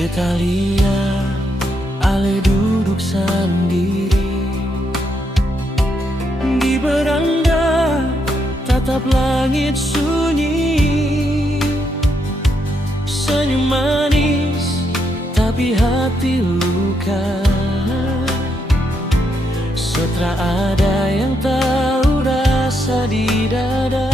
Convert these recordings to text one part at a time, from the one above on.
Beta lihat Ale duduk sendiri di beranda, tatap langit sunyi. Senyum manis tapi hati luka. Setra ada yang tahu rasa di dada.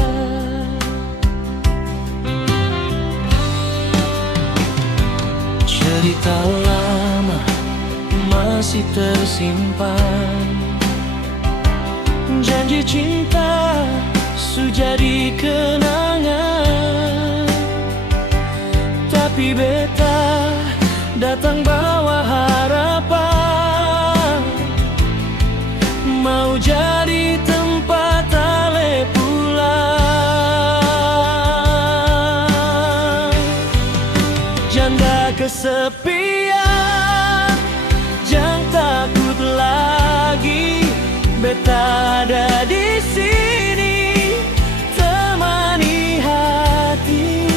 Cerita lama masih tersimpan, janji cinta sujadi kenangan. Tapi beta datang bawa harapan, mau jadi tempat Ale pulang. Janda kesepian, jangan takut lagi, beta ada di sini, temani hati.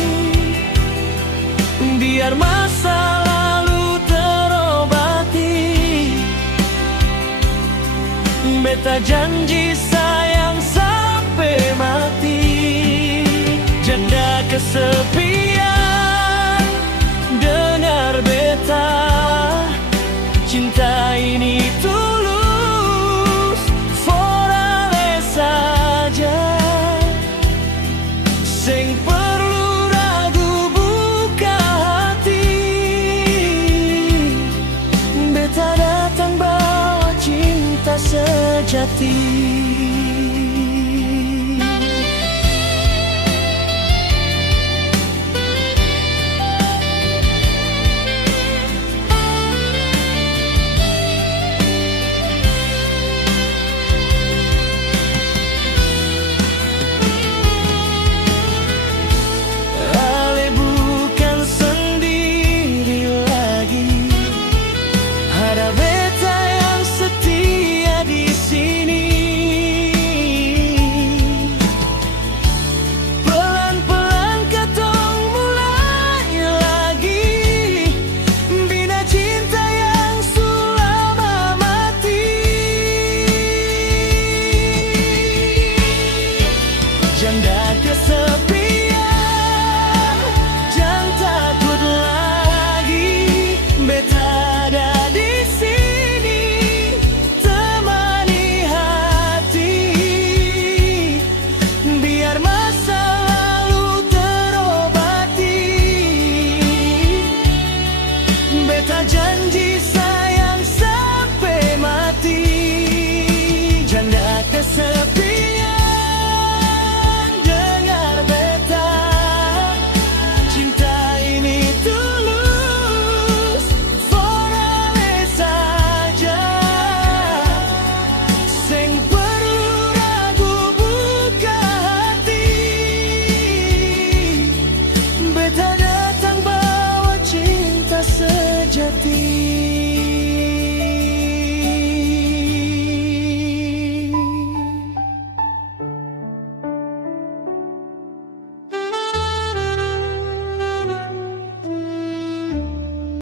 Biar masa lalu terobati, beta janji sayang sampai mati. Janda kesepian, dengar beta, cinta ini tulus, for Ale saja. Sing perlu ragu buka hati, beta datang bawa cinta sejati. Ada beta yang setia di sini. Pelan-pelan katong mulai lagi, bina cinta yang sulama mati. Janda